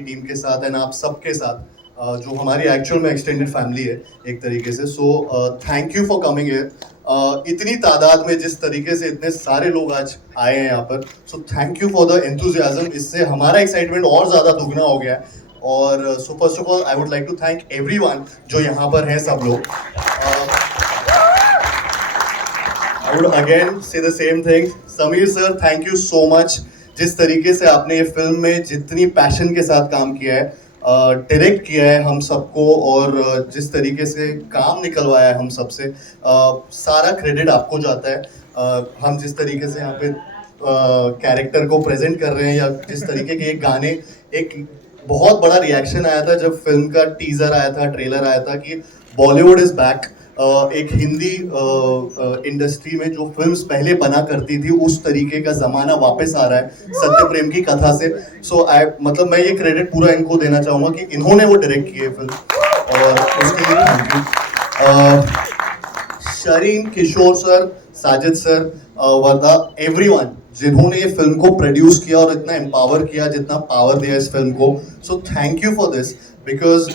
Team के साथ and आप सबके साथ जो हमारी एक्चुअल में एक्सटेंडेड फैमिली है एक तरीके से। सो thank you for coming here. इतनी तादाद में जिस तरीके से इतने सारे लोग आज आए हैं यहाँ पर, सो thank you for the enthusiasm. इससे हमारा एक्साइटमेंट और ज़्यादा दुगना हो गया है। और so first of all I would like to thank everyone जो यहाँ पर हैं सब लोग। I would again say the same thing. Sameer sir, thank you so much. जिस तरीके से आपने ये फिल्म में जितनी पैशन के साथ काम किया है, डायरेक्ट किया है हम सबको, और जिस तरीके से काम निकलवाया है हम सबसे, सारा क्रेडिट आपको जाता है। हम जिस तरीके से यहाँ पे कैरेक्टर को प्रेजेंट कर रहे हैं, या जिस तरीके के गाने, एक बहुत बड़ा रिएक्शन आया था जब फिल्म का टीजर आया था, ट्रेलर आया था कि बॉलीवुड इज बैक। एक हिंदी इंडस्ट्री में जो फिल्म्स पहले बना करती थी उस तरीके का जमाना वापस आ रहा है सत्य प्रेम की कथा से। सो मतलब मैं ये क्रेडिट पूरा इनको देना चाहूँगा कि इन्होंने वो डायरेक्ट की है फिल्म, और उसके लिए thank you. Shareen, Kishore sir, Sajid sir, Warda, everyone जिन्होंने ये फिल्म को प्रोड्यूस किया और इतना एम्पावर किया, जितना पावर दिया इस फिल्म को। So thank you for this, because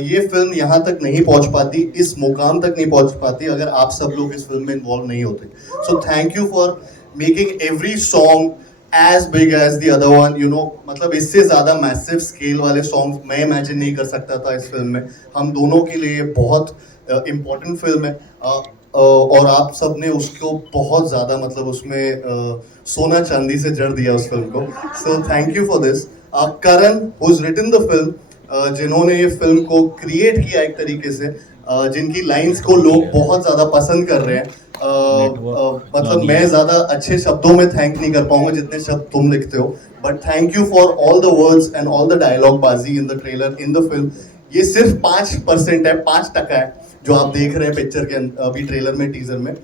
ये फिल्म यहाँ तक नहीं पहुँच पाती, इस मुकाम तक नहीं पहुँच पाती अगर आप सब लोग इस फिल्म में इन्वॉल्व नहीं होते। So thank you for making every song as big as the other one, you know. मतलब इससे ज़्यादा मैसिव स्केल वाले सॉन्ग मैं इमेजिन नहीं कर सकता था इस फिल्म में। हम दोनों के लिए बहुत इम्पोर्टेंट फिल्म है, और आप सब ने उसको बहुत ज़्यादा मतलब उसमें सोना चांदी से जड़ दिया उस फिल्म को। So thank you for this. Karan, who's written the film, जिन्होंने ये फिल्म को क्रिएट किया एक तरीके से, जिनकी लाइंस को लोग बहुत ज़्यादा पसंद कर रहे हैं। मतलब मैं ज़्यादा अच्छे शब्दों में थैंक नहीं कर पाऊंगा जितने शब्द तुम लिखते हो, but thank you for all the words and all the dialogue बाजी in the trailer, in the film. ये सिर्फ 5% है, 5% है जो आप देख रहे हैं पिक्चर के अभी ट्रेलर में, टीजर में।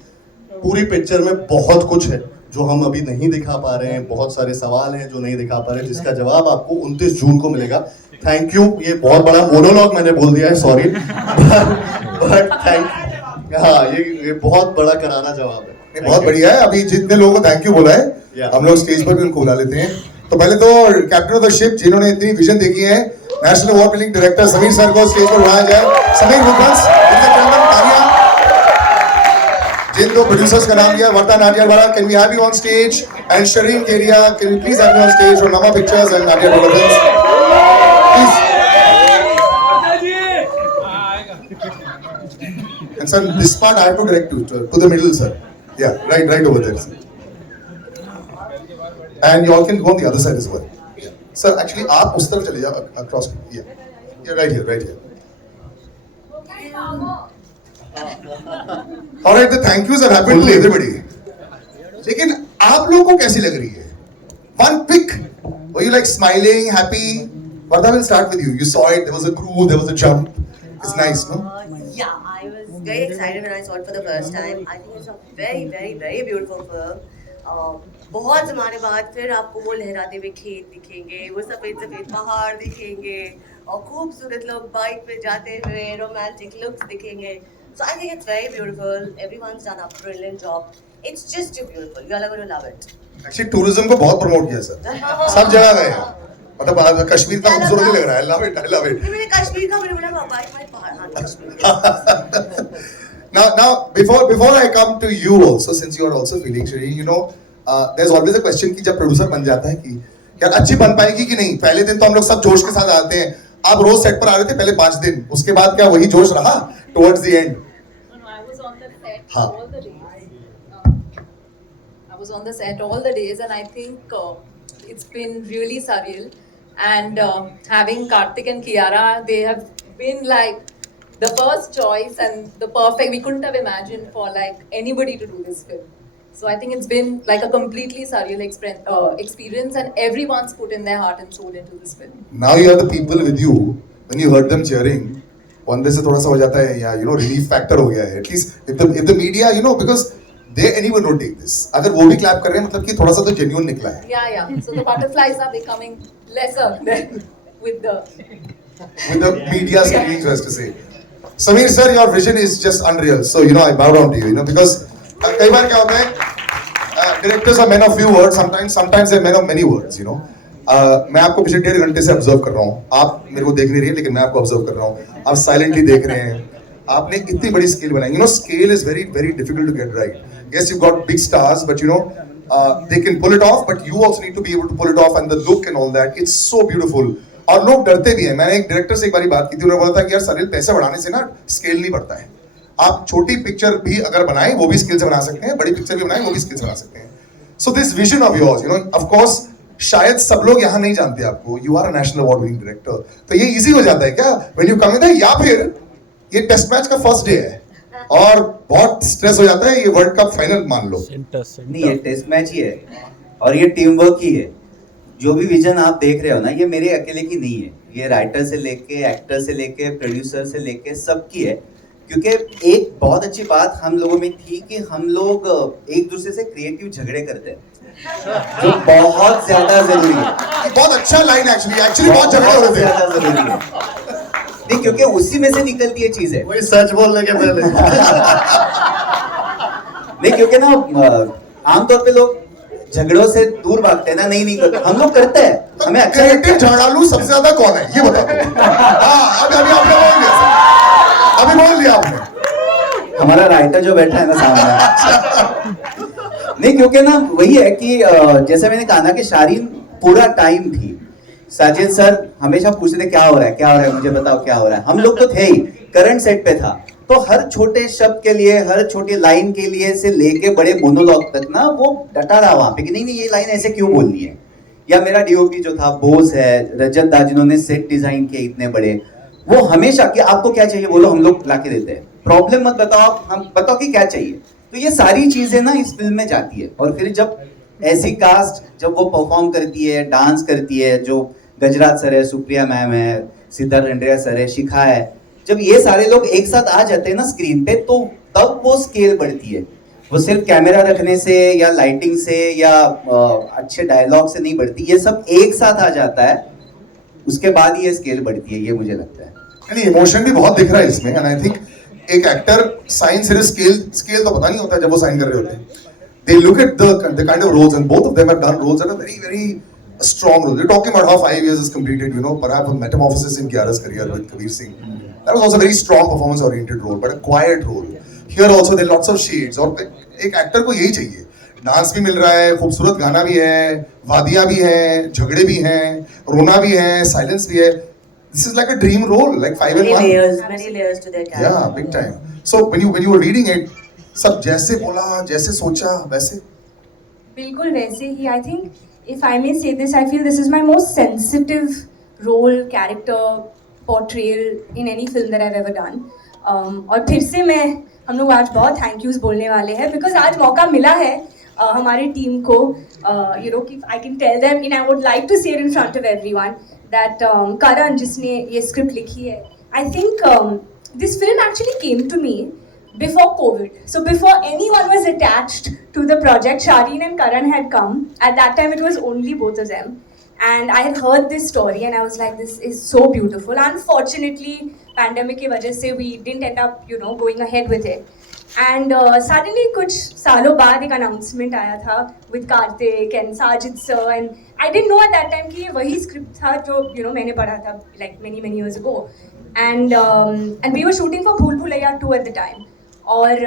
पूरी पिक्चर में बहुत कुछ है जो हम अभी नहीं दिखा पा रहे हैं। बहुत सारे सवाल हैं जो नहीं दिखा पा रहे हैं, जिसका जवाब आपको 29 जून को मिलेगा। Thank you. ये बहुत बड़ा मोनोलॉग मैंने बोल दिया है, सॉरी, बट थैंक, हाँ, ये बहुत बड़ा करारा जवाब है। बहुत बढ़िया है। अभी जितने लोगों को थैंक यू बोला है, हम लोग स्टेज पर भी उनको बुला लेते हैं। तो पहले तो कैप्टन ऑफ द शिप जिन्होंने इतनी विजन देखी है, national award winning director Sameer sir को स्टेज पर बुलाया जाए। समीर मुखर्स, जिन दो प्रोड्यूसर्स का नाम लिया, Warda Nadiadwala, can we have you on stage, and Shareen Kedia, can you please have you on stage from Namah pictures and Nadiadwala films, please. And sir, this part I have to direct to the middle, sir. Yeah, right over there, sir. And you all can go on the other side as well. Yeah. Sir, actually, आप उस तरफ चले जाओ, across. Yeah, yeah, right here. All right, the thank yous are happened to everybody. लेकिन आप लोगों को कैसी लग रही है? One pick. Were you like smiling, happy? Vardha, will start with you. You saw it. There was a groove. There was a jump. It's nice, no? Yeah, I was very excited when I saw it for the first time. I think it's a very, very, very beautiful film. बहुत ज़माने बाद फिर आपको वो लहराते हुए खेत दिखेंगे, वो सफ़ेद सफ़ेद पहाड़ दिखेंगे, और खूबसूरत लोग बाइक पे जाते हुए रोमांटिक लुक्स दिखेंगे. So I think it's very beautiful. Everyone's done a brilliant job. It's just too beautiful. You all are going to love it. Actually, tourism को बहुत प्रमोट किया सर. सब जगह गए हैं. मतलब कश्मीर का खूबसूरत नहीं लग रहा है. I love it. मैंने कश्मीर का मैंने बोला बाइक में पहाड़, हाँ Kashmir. Now, before I come to you also, since you are also feeling, Shireen, you know, there's always a question कि जब प्रोड्यूसर बन जाता है कि क्या अच्छी बन पाएगी कि नहीं. पहले दिन तो हम लोग सब जोश के साथ आते हैं. आप रोज सेट पर आ रहे थे पहले 5 दिन, उसके बाद क्या वही जोश रहा towards the end? No, I was on the set हाँ. all the days. I was on the set all the days, and I think it's been really surreal. And having Karthik and Kiara, they have been like the first choice and the perfect. We couldn't have imagined for like anybody to do this film. So I think it's been like a completely surreal experience, and everyone's put in their heart and soul into this film. Now you have the people with you. When you heard them cheering, अंदर से थोड़ा सा हो जाता है, या you know relief factor हो गया है. At least if the media, you know, because they anyone would take this. अगर वो भी clap कर रहे हैं मतलब कि थोड़ा सा तो genuine निकला है. Yeah. So the butterflies are becoming lesser than with the media screenings, as to say. Sameer sir, your vision is just unreal. So you know I bow down to you. You know because कई बार क्या होता है, directors are men of few words. Sometimes they're men of many words. You know. मैं आपको पिछले 1.5 घंटे से observe कर रहा हूँ. आप मेरे को देख नहीं रही है, लेकिन मैं आपको ऑब्जर्व कर रहा हूँ. आप साइलेंटली देख रहे हैं. आपने इतनी बड़ी स्केल बनाई. Scale is very very difficult to get right. Yes, you've got big stars, but they can pull it off, but you also need to be able to pull it off, and the look and all that. It's so beautiful. और लोग डरते भी हैं. मैंने एक director से एक बारी बात की थी, उन्होंने बोला था कि यार सरिल, पैसे बढ़ाने से ना स्केल नहीं बढ़ता है. आप छोटी पिक्चर भी अगर बनाएं, वो भी स्केल से बना सकते हैं. बड़ी पिक्चर भी बनाएं, वो भी स्केल से बना सकते हैं. So this vision of yours, of course, शायद सब लोग यहाँ नहीं जानते आपको. You are a national award winning director. तो ये easy हो जाता है क्या? When you come in there, या फिर ये टेस्ट मैच का फर्स्ट डे है और बहुत स्ट्रेस हो जाता है, ये वर्ल्ड कप फाइनल मान लो. नहीं, ये टेस्ट मैच ही है और ये टीम वर्क ही है. जो भी विजन आप देख रहे हो ना, ये मेरे अकेले की नहीं है. ये राइटर से लेके, एक्टर से लेके, प्रोड्यूसर से लेके सबकी है. क्योंकि एक बहुत अच्छी बात हम लोगों में थी कि हम लोग एक दूसरे से क्रिएटिव झगड़े करते हैं, जो बहुत ज्यादा जरूरी है. ये बहुत अच्छा लाइन एक्चुअली बहुत झगड़े हो रहे थे. ज्यादा जरूरी है. नहीं, क्योंकि उसी में से निकलती है चीजें. वही सच बोलने के पहले. नहीं, क्योंकि ना आमतौर पे लोग झगड़ों से दूर भागते हैं ना. नहीं करते, हम लोग करते हैं. हमें अच्छा लगता क्रिएटिव है. झगड़ालू सबसे ज्यादा कौन है, ये बता दो. हाँ, अभी आपने बोल दिया. अभी बोल दिया आपने. हमारा राइटर जो बैठा है ना सामने. नहीं, क्योंकि ना वही है कि जैसे मैंने कहा ना कि शारीन पूरा टाइम थी. साजिद सर हमेशा पूछते थे क्या हो रहा है, क्या हो रहा है, मुझे बताओ क्या हो रहा है. हम लोग तो थे ही, करंट सेट पे था, तो हर छोटे शब्द के लिए, हर छोटी लाइन के लिए से लेके बड़े मोनोलॉग तक ना वो डटा रहा वहां पे कि नहीं ये लाइन ऐसे क्यों बोलनी है. या मेरा डीओपी जो था बोस है, रजत दा, जिन्होंने सेट डिजाइन किए इतने बड़े, वो हमेशा कि आपको क्या चाहिए बोलो, हम लोग लाके देते हैं. प्रॉब्लम मत बताओ, आप हम बताओ कि क्या चाहिए. तो ये सारी चीजें ना इस फिल्म में जाती है. और फिर जब ऐसी कास्ट जब वो परफॉर्म करती है, डांस करती है, जो गजराज सर है, सुप्रिया मैम है, सिद्धार्थ रंडेरिया सर है, शिखा है, जब ये सारे लोग एक साथ आ जाते हैं ना स्क्रीन पे, तो तब वो स्केल बढ़ती है. वो सिर्फ कैमरा रखने से या लाइटिंग से या अच्छे डायलॉग से नहीं बढ़ती. ये सब एक साथ आ जाता है, उसके बाद ये स्केल बढ़ती है, ये मुझे लगता है. यानी इमोशन भी बहुत दिख रहा है इसमें. एंड आई थिंक एक एक्टर साइन सिर्फ स्केल तो पता नहीं होता जब वो साइन कर रहे होते हैं. They look at the kind of roles, and both of them have done roles that are very, very strong roles. You're talking about how 5 years is completed, perhaps a metamorphosis in Kiara's career with Kabir Singh. That was also a very strong performance-oriented role, but a quiet role. Here also there are lots of shades. और एक actor को यही चाहिए. Dance भी मिल रहा है, खूबसूरत गाना भी है, वादियाँ भी हैं, झगड़े भी हैं, रोना भी है, साइलेंस भी है. This is like a dream role, like 5 in 1. Many layers to their character. Yeah, big time. So when you were reading it, सब जैसे बोला, जैसे सोचा, वैसे. बिल्कुल वैसे ही. I think if I may say this, I feel this is my most sensitive role, character, portrayal in any film that I have ever done. और फिर से हम लोग आज बहुत थैंक यूज बोलने वाले हैं, बिकॉज आज मौका मिला है हमारी टीम को, कि I can tell them, and I would like to say it in front of everyone, that Karan जिसने ये स्क्रिप्ट लिखी है, I think this film actually came to me before COVID. So before anyone was attached to the project, Shireen and Karan had come. At that time, it was only both of them. And I had heard this story and I was like, this is so beautiful. Unfortunately, pandemic की वजह से we didn't end up, going ahead with it. And suddenly कुछ सालों बाद एक announcement आया था with Karthik and Sajid sir, and I didn't know at that time कि ये वही script था जो मैंने पढ़ा था like many years ago. And we were shooting for Bhool Bhulaiya 2 at the time. और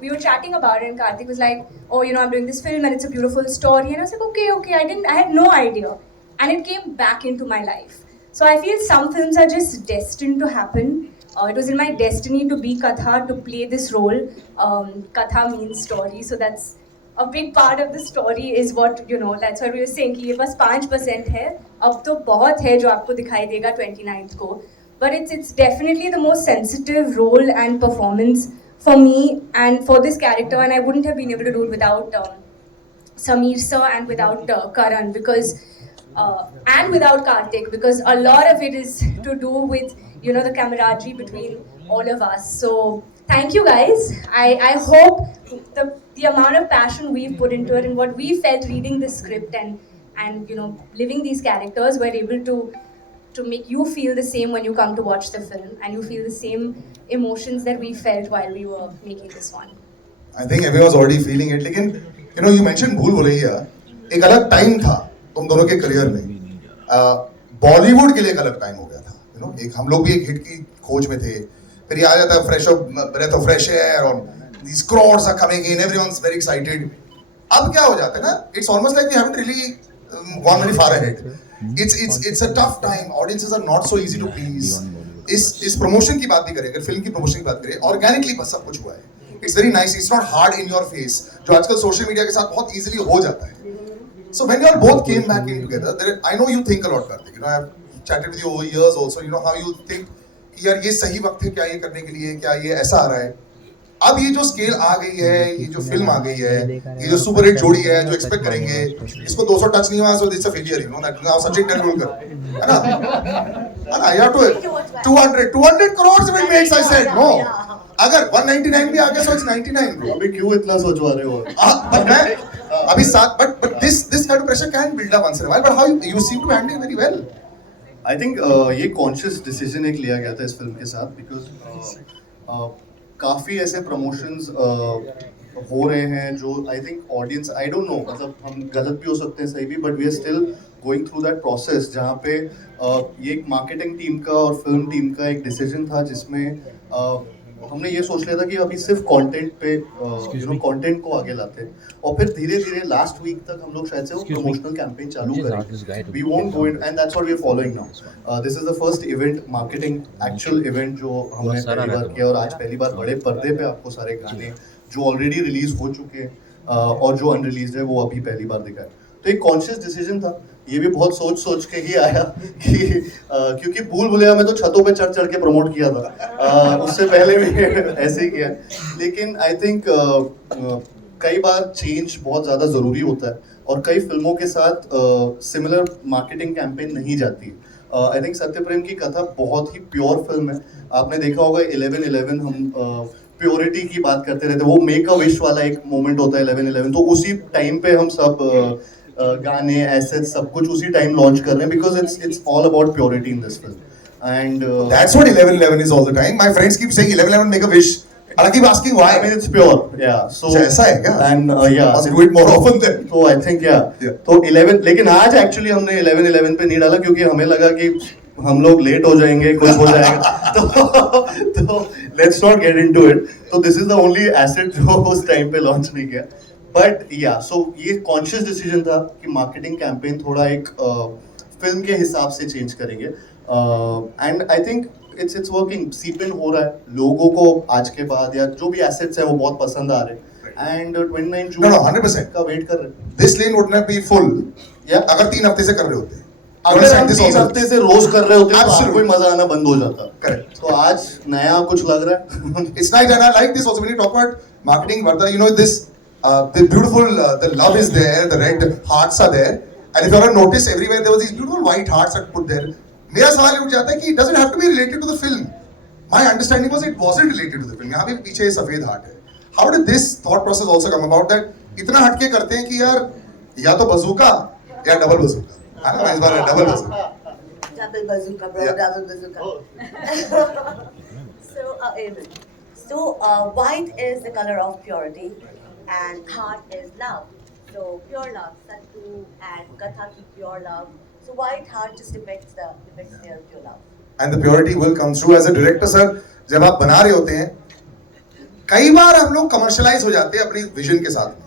we were chatting about it and Karthik was like, oh, I'm doing this film and it's a beautiful story, and I was like, okay, I had no idea, and it came back into my life. So I feel some films are just destined to happen. It was in my destiny to be Katha, to play this role. Katha means story, so that's a big part of the story is what, that's what we were saying कि ये बस 5% है, अब तो बहुत है जो आपको दिखाई देगा 29th को. But it's definitely the most sensitive role and performance for me and for this character, and I wouldn't have been able to do it without Sameer sir and without Karan, because and without Karthik, because a lot of it is to do with the camaraderie between all of us. So thank you guys. I hope the amount of passion we've put into it and what we felt reading this script and living these characters, we're able to make you feel the same when you come to watch the film, and you feel the same emotions that we felt while we were making this one. I think everyone's already feeling it. लेकिन you mentioned भूल भुलैया, एक अलग time था तुम दोनों के career में बॉलीवुड के लिए एक अलग टाइम हो गया था, यू नो, एक हम लोग भी एक हिट की खोज में थे, फिर ये आ जाता है ब्रेथ ऑफ फ्रेश एयर और these crowds are coming in, everyone's very excited. अब क्या हो जाता है ना, it's almost like we haven't really gone very far ahead. It's a tough time. Audiences are not so easy to please. इस promotion की बात भी करें, अगर फिल्म की प्रमोशन की बात करें, ऑर्गेनिकली बस सब कुछ हुआ है. It's very nice. It's not hard in your face. जो आजकल सोशल मीडिया के साथ बहुत easily हो जाता है. So when you all both came back in together, I know you think a lot, Karthik. You know, I've chatted with you over years also. You know how you think कि यार ये सही वक्त है क्या ये करने के लिए, क्या ये ऐसा आ रहा है. अब ये जो स्केल आ गई है, ये जो फिल्म आ गई है, ये जो सुपर हिट जोड़ी है, जो एक्सपेक्ट करेंगे, इसको 200 टच नहीं हुआ, so it's a failure, you know that. Now Sachin Tendulkar, है ना, you have to 200 crores if it makes, I said no. अगर 199 भी आ गया, so it's 99 bro. अभी क्यों इतना सोचवा रहे हो? But मैं अभी साथ, but this kind of pressure can build up once in a while. But how you seem to handle it very well. I think ये कॉन्शियस डिसीजन एक लिया गया था इस फिल्म के साथ, बिकॉज काफ़ी ऐसे प्रमोशंस हो रहे हैं जो I think audience, I don't know, मतलब हम गलत भी हो सकते हैं, सही भी, but we are still going through that process, जहाँ पे ये एक मार्केटिंग टीम का और फिल्म टीम का एक डिसीजन था, जिसमें हमने ये सोच लिया था कि अभी सिर्फ कंटेंट पे यू नो कंटेंट को आगे लाते हैं, और फिर धीरे धीरे लास्ट वीक तक हम लोग शायद से वो प्रमोशनल कैंपेन चालू करेंगे. We won't go in, and that's what we are following now. This is the first event, marketing actual event जो हमने पहली बार किया, और आज पहली बार बड़े पर्दे पे आपको सारे गाने जो ऑलरेडी रिलीज हो चुके हैं और जो अनरिलीज्ड है वो अभी पहली बार दिखाए. तो एक कॉन्शियस डिसीजन था, ये भी बहुत सोच के ही आया कि क्योंकि भूल भुलैया में तो छतों पे चढ़ के प्रमोट किया था, उससे पहले भी ऐसे ही किया. लेकिन आई थिंक कई बार चेंज बहुत ज़्यादा ज़रूरी होता है, और कई फिल्मों के साथ सिमिलर मार्केटिंग कैंपेन नहीं जाती. आई थिंक सत्यप्रेम की कथा बहुत ही प्योर फिल्म है. आपने देखा होगा 11/11 हम प्योरिटी की बात करते रहते, वो मेक अ विश वाला एक मोमेंट होता है 11/11, तो उसी टाइम पे हम सब गाने ऐसे सब कुछ उसी टाइम लॉन्च कर रहे हैं, because it's all about purity in this film. And That's what 11/11 is all the time. My friends keep saying 11/11 make a wish. And I keep asking why. I mean it's pure, yeah. So ऐसा है क्या? And yeah, Must do it more often then. तो I think yeah. तो 11, लेकिन आज actually हमने 11/11 पे नहीं डाला, क्योंकि हमें लगा कि हम लोग लेट हो जाएंगे, कुछ हो जाएगा, तो let's not get into it. तो this is the only asset जो उस टाइम पे लॉन्च नहीं किया. बट या सो ये कॉन्शियस डिसीजन था कि मार्केटिंग कैंपेन थोड़ा एक फिल्म के हिसाब से चेंज करेंगे, and I think it's working. सीप इन हो रहा है, लोगों को आज के बाद या जो भी एसेट्स हैं वो बहुत पसंद आ रहे हैं, एंड 29 जून 100% का वेट कर रहे हैं. This lane would not be full. Yeah. अगर 3 हफ्ते से कर रहे होते. अगर हम 3 हफ्ते से रोज कर रहे होते तो आपको ही मजा आना बंद हो जाता. Correct. तो आज नया कुछ लग रहा है. It's nice, and I like this also when you talk about marketing, Vardha. You know this, the beautiful, the love is there, the red hearts are there, and if you ever notice, everywhere there was these beautiful white hearts that put there. मेरा सवाल ये उठ जाता है कि it doesn't have to be related to the film. My understanding was it wasn't related to the film. यहाँ पे पीछे सफेद हार्ट है. How did this thought process also come about that इतना हटके करते हैं कि यार या तो बजूका या डबल बजूका, है ना, इस बार double बजूका. Double bazooka, bro. Yeah. Double bazooka. So, white is the color of purity, and heart is love. So, pure love, Sattu and Katha ki pure love. So, white heart just depicts their pure love. And the purity will come through as a director, sir. जब आप बना रहे होते हैं, कई बार हम लोग commercialise हो जाते हैं अपनी विजन के साथ में,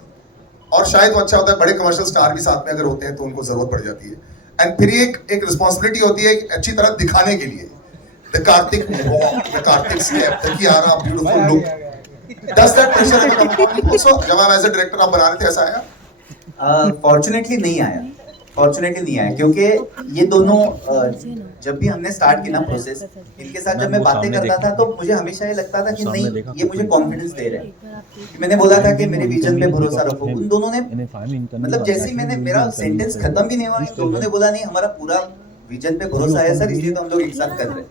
और शायद वो अच्छा होता है, बड़े कमर्शियल स्टार भी साथ में अगर होते हैं तो उनको जरूरत पड़ जाती है, एंड फिर एक रिस्पॉन्सिबिलिटी होती है अच्छी तरह दिखाने के लिए. The Kartik walk, the Kartik step, the Kiara beautiful look. Does that pressure come also जब आप एज अ डायरेक्टर आप बना रहे थे, ऐसा आया? फॉर्चुनेटली नहीं आया. क्योंकि ये दोनों जब भी हमने स्टार्ट किया ना प्रोसेस, इनके साथ जब मैं बातें करता था तो मुझे हमेशा ये लगता था कि नहीं, ये मुझे कॉन्फिडेंस दे रहे हैं. मैंने बोला था कि मेरे विजन पे भरोसा रखो. उन दोनों ने, मतलब जैसे ही मैंने, मेरा सेंटेंस खत्म भी नहीं हुआ, इन दोनों ने बोला नहीं, हमारा पूरा विजन पे भरोसा है सर, इसलिए तो हम लोग एक साथ कर रहे हैं.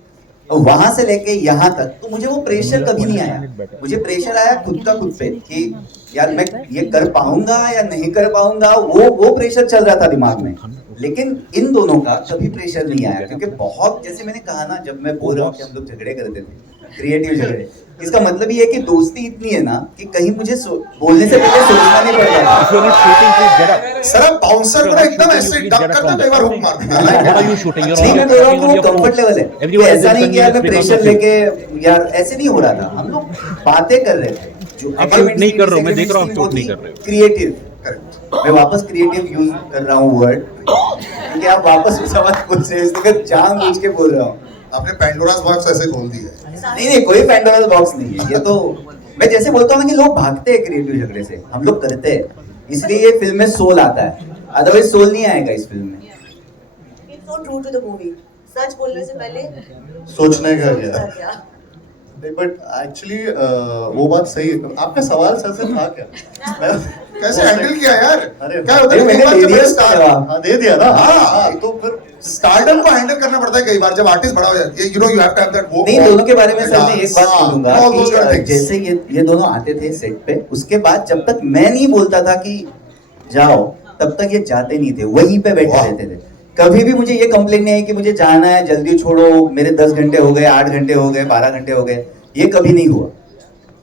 और वहां से लेके यहाँ तक तो मुझे वो प्रेशर कभी नहीं आया. मुझे प्रेशर आया खुद का खुद पे कि यार मैं ये कर पाऊंगा या नहीं कर पाऊंगा, वो प्रेशर चल रहा था दिमाग में। लेकिन इन दोनों का कभी प्रेशर नहीं आया, क्योंकि बहुत, जैसे मैंने कहा ना, जब मैं बोल रहा हूँ कि हम लोग झगड़े करते थे, क्रिएटिव झगड़े, इसका मतलब ये है कि दोस्ती इतनी है ना कि कहीं मुझे बोलने से पहले सोचना नहीं पड़ता। सर आप बाउंसर को एकदम ऐसे डक करते कई बार हुक मारते हैं। What are you shooting? You're नहीं, मैं बोल रहा हूँ कि वो कंफर्ट लेवल है। Everyone ये is ऐसा नहीं कि यार मैं coming प्रेशर from लेके, यार ऐसे नहीं हो रहा था, हम लोग बातें कर रहे थे। जो आप shoot नहीं कर रहे हो, मैं देख रहा हूँ आप shoot नहीं कर रहे हो। Creative, Correct. मैं वापस क्रिएटिव यूज कर रहा हूँ वर्ड, क्योंकि आप वापस उस सवाल पूछ रहे हैं, इसलिए जानबूझ के बोल रहा हूँ। आपने पैंडोरास बॉक्स ऐसे खोल दी है। नहीं, कोई पैंडोरास बॉक्स नहीं है ये तो। मैं जैसे बोलता हूँ ना कि लोग भागते हैं क्रिएटिव झगड़े से, हम लोग करते हैं, इसलिए ये फिल्म में सोल आता है, अदरवाइज सोल नहीं आएगा इस फिल्म में। It's so true to the movie. सच बोलने से पहले सोचने का क्या सोचना क्या? बट एक्चुअली वो बात सही है। आपका सवाल सर से था क्या? कैसे हैंडल किया यार? अरे, क्या होता है मैंने एक बार दे जब दिया स्टार जवाब। हाँ दे दिया ना। हाँ। तो फिर स्टारडम को हैंडल करना पड़ता है कई बार जब आर्टिस्ट बड़ा हो जाता है। You know you have to have that वो नहीं, दोनों के बारे में सर मैं एक बात बोलूंगा all those kind of कि things. जैसे ये दोनों आते थे सेट पे, उसके बाद जब तक मैं नहीं बोलता था कि जाओ, तब तक ये जाते नहीं थे, वहीं पे बैठे वाह। रहते थे। कभी भी मुझे ये कंप्लेंट नहीं है कि मुझे जाना है, जल्दी छोड़ो, मेरे 10 घंटे हो गए, 8 घंटे हो गए, 12 घंटे हो गए, ये कभी नहीं हुआ।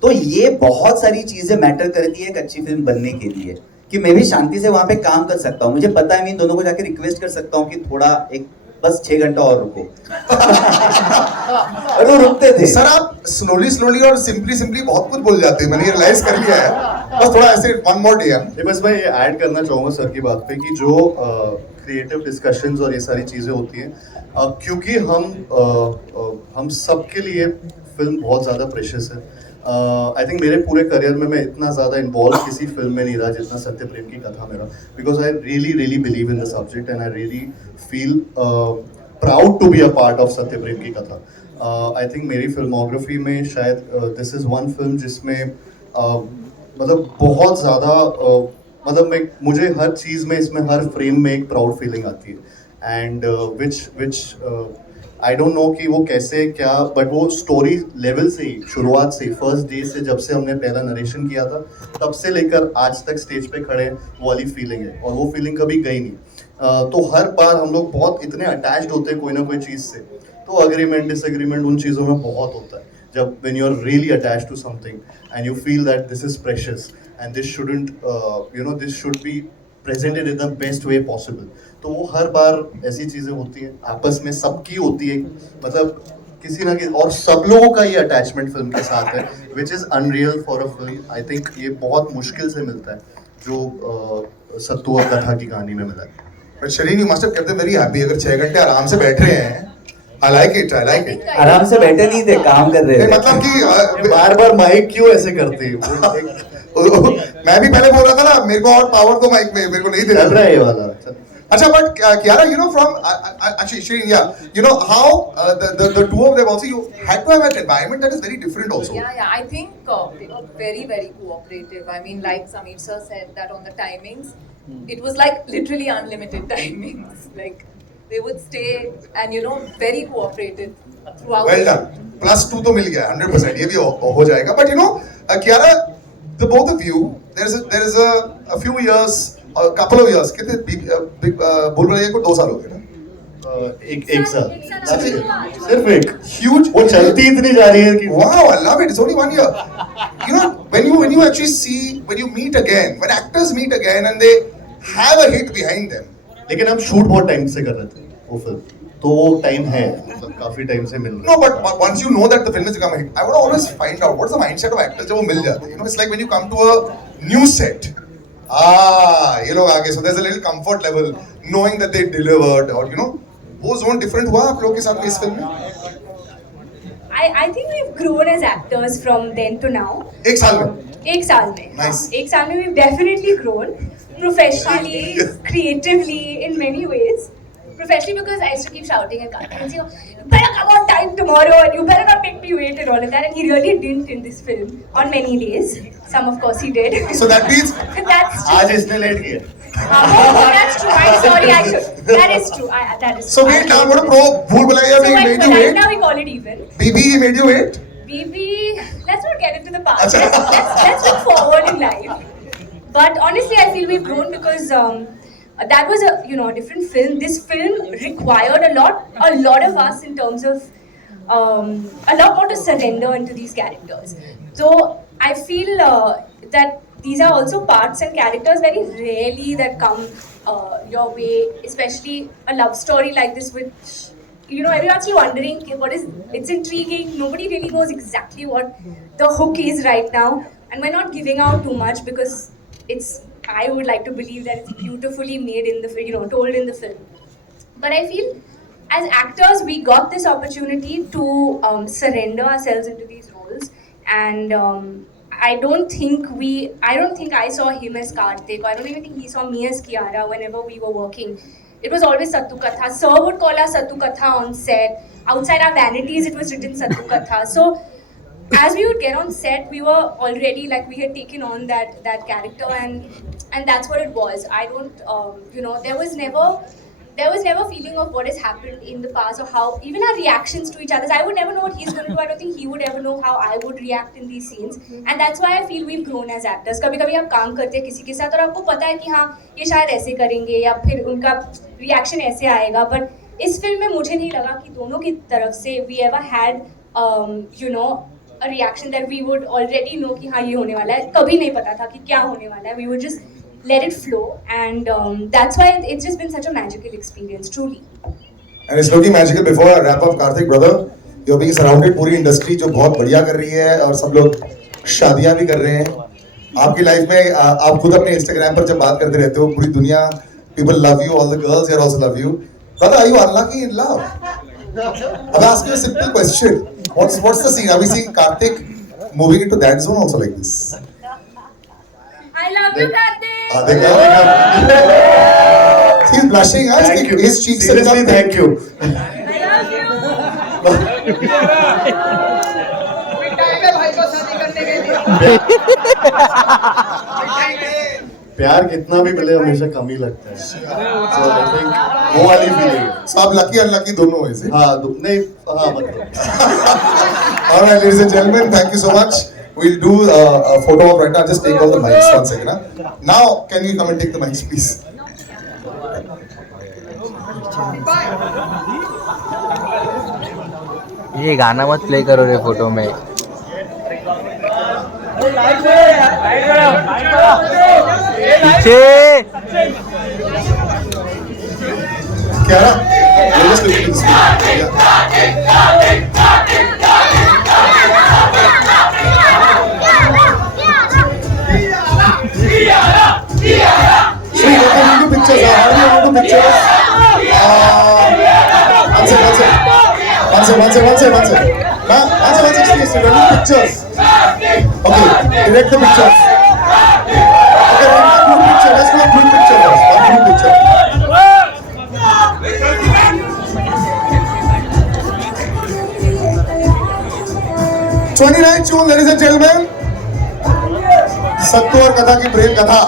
तो ये बहुत सारी चीजें मैटर करती है एक अच्छी फिल्म बनने के लिए, कि मैं भी शांति से वहां पे काम कर सकता हूँ। मुझे पता है मैं इन दोनों को जाके रिक्वेस्ट कर सकता हूँ कि थोड़ा एक बस 6 घंटा और रुको। और वो रुकते थे। सर आप स्लोली और सिंपली बहुत कुछ बोल जाते हैं, मैंने रियलाइज कर लिया है। बस थोड़ा ऐसे वन मोर डे। नहीं, बस मैं ये ऐड करना चाहूँगा सर की बात पे कि जो क्रिएटिव डिस्कशंस और ये सारी चीज़ें होती हैं, क्योंकि हम सबके लिए फिल्म बहुत ज़्यादा प्रेशियस है। आई थिंक मेरे पूरे करियर में मैं इतना ज़्यादा इन्वॉल्व किसी फिल्म में नहीं रहा जितना सत्य प्रेम की कथा मेरा, because I really believe in the subject and I really feel proud to be a part of Satya Prem Ki कथा। आई थिंक मेरी फिल्मोग्राफी में शायद दिस इज़ वन फिल्म जिसमें मतलब बहुत ज़्यादा मतलब मुझे हर चीज़ में, इसमें हर फ्रेम में एक प्राउड फीलिंग आती है। And which I don't no कि वो कैसे क्या, बट वो स्टोरी लेवल से ही, शुरुआत से, फर्स्ट डे से, जब से हमने पहला नरेशन किया था तब से लेकर आज तक स्टेज पे खड़े वो वाली फीलिंग है, और वो फीलिंग कभी गई नहीं। तो हर बार हम लोग बहुत इतने अटैच्ड होते हैं कोई ना कोई चीज़ से, तो अग्रीमेंट डिसएग्रीमेंट उन चीज़ों में बहुत होता है। जब when you are really attached to something and you feel that this is precious and this shouldn't this should be presented in the best way possible, तो वो हर बार ऐसी चीज़ें होती हैं, आपस में सबकी होती है, मतलब किसी ना किसी, और सब लोगों का ये अटैचमेंट फिल्म के साथ है, which is unreal for a film. I think ये बहुत मुश्किल से मिलता है जो सत्तू और कथा की कहानी में मिला है। But Shareen you must have kept them very happy. अगर 6 घंटे आराम से बैठ रहे हैं, आई लाइक इट। आराम से बैठे नहीं थे, काम कर रहे थे। मतलब कि बार बार माइक क्यों ऐसे करते हैं? मैं भी पहले बोल रहा था ना, मेरे को और पावर तो माइक में मेरे को नहीं दे चल रहा है ये वाला। अच्छा, but Kiara, you know, from actually Shireen, yeah, you know how the two of them also, you had to have an environment that is very different also. Yeah, I think they were very cooperative. I mean, like Sameer sir said that on the timings, it was like literally unlimited timings. Like they would stay and very cooperative throughout. Well done. +2 तो मिल गया 100%. ये भी हो जाएगा. But you know, Kiara, the both of you, there is a few years. और couple of years, कितने भूल भुलैया को 2 साल हो गए ना? एक साल सिर्फ एक Huge. वो चलती इतनी जा रही है कि Wow, I love it. It's only 1 year. You know, when you actually see, when you meet again, when actors meet again and they have a hit behind them. लेकिन हम शूट बहुत टाइम से कर रहे थे वो फिल्म, तो वो टाइम है, मतलब काफी टाइम से मिल रहा No, but once you know that the film has become a hit, I would always find out what's the mindset of actors जब वो मिल जाते हैं. You know, it's like when you come to a new set. ये लोग आगे, so there's a little comfort level knowing that they delivered, or वो zone different हुआ आप लोगों के साथ इस फिल्म में? I think we've grown as actors from then to now. एक साल में. एक साल में. Nice. एक साल में we've definitely grown professionally, creatively, in many ways. Professionally, because I used to keep shouting at Karthik and saying, "You better come on time tomorrow, and you better not make me wait," and all of that. And he really didn't in this film on many days. Some, of course, he did. So that means That's true. आज इसने late किया। That's true. I'm sorry. I should. That is true. That is. so wait now, what a pro भूल Bhulaiyaa So being but made you right wait. now we call it even. BB made you wait. let's not get into the past. Let's look forward in life. But honestly, I feel we've grown because that was a different film. This film required a lot of us in terms of a lot more to surrender into these characters. So I feel that these are also parts and characters very rarely that come your way, especially a love story like this, which everyone's still wondering what is. It's intriguing. Nobody really knows exactly what the hook is right now, and we're not giving out too much because it's. I would like to believe that it's beautifully made in the told in the film. But I feel as actors we got this opportunity to surrender ourselves into these roles, and I don't think I saw him as Karthik, or I don't even think he saw me as Kiara whenever we were working. It was always Sattu Katha. Sir would call us Sattu Katha on set. Outside our vanities, it was written Sattu Katha. So as we would get on set, we were already like we had taken on that character, and that's what it was. I don't, there was never feeling of what has happened in the past or how even our reactions to each other. I would never know what he's going to do. I don't think he would ever know how I would react in these scenes, and that's why I feel we've grown as actors. कभी-कभी आप काम करते हैं किसी के साथ और आपको पता है कि हाँ ये शायद ऐसे करेंगे या फिर उनका रिएक्शन ऐसे आएगा, बट इस फिल्म में मुझे नहीं लगा कि दोनों की तरफ से we ever had a reaction that we would already know कि हाँ ये होने वाला है. कभी नहीं पता था कि क्या होने वाला है. We would just let it flow, and that's why it's just been such a magical experience, truly. And it's looking magical. Before I wrap up, Karthik brother, you're being surrounded पूरी इंडस्ट्री जो बहुत बढ़िया कर रही है और सब लोग शादियां भी कर रहे हैं. आपकी लाइफ में आप खुद अपने इंस्टाग्राम पर जब बात करते रहते हो पूरी दुनिया people love you, all the girls here also love you. Brother, are you unlucky in love? I'll ask you a simple question. What's the scene? Are we seeing Karthik moving into that zone also like this? I love you, Karthik. He's blushing. Thank you. His cheeks Seriously, thank you. I love you. प्यार कितना भी मिले हमेशा कम ही लगता है. So I think वो वाली feeling है. So आप lucky unlucky दोनों हैं से. हाँ नहीं हाँ मतलब. All right, ladies and gentlemen, thank you so much. We'll do a photo op right now. Just take all the mics 1 second. Huh? Now, can you come and take the mics, please? ये गाना मत play करो रे photo में. पीछे क्या ना? We'll just look at this. So you want to do pictures? How do you want to do pictures? One second. Ma'am, please, you want to do pictures? Okay, direct the pictures. Okay, one group picture. Let's do a group picture first. One group picture. June, ladies and gentlemen. सत्तू और कथा की प्रेम कथा.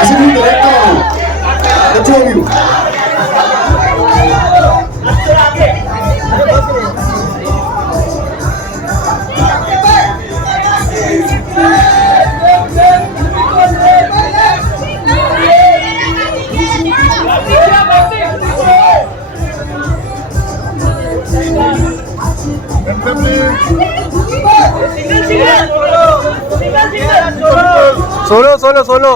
Is it direct now? The two of you. Solo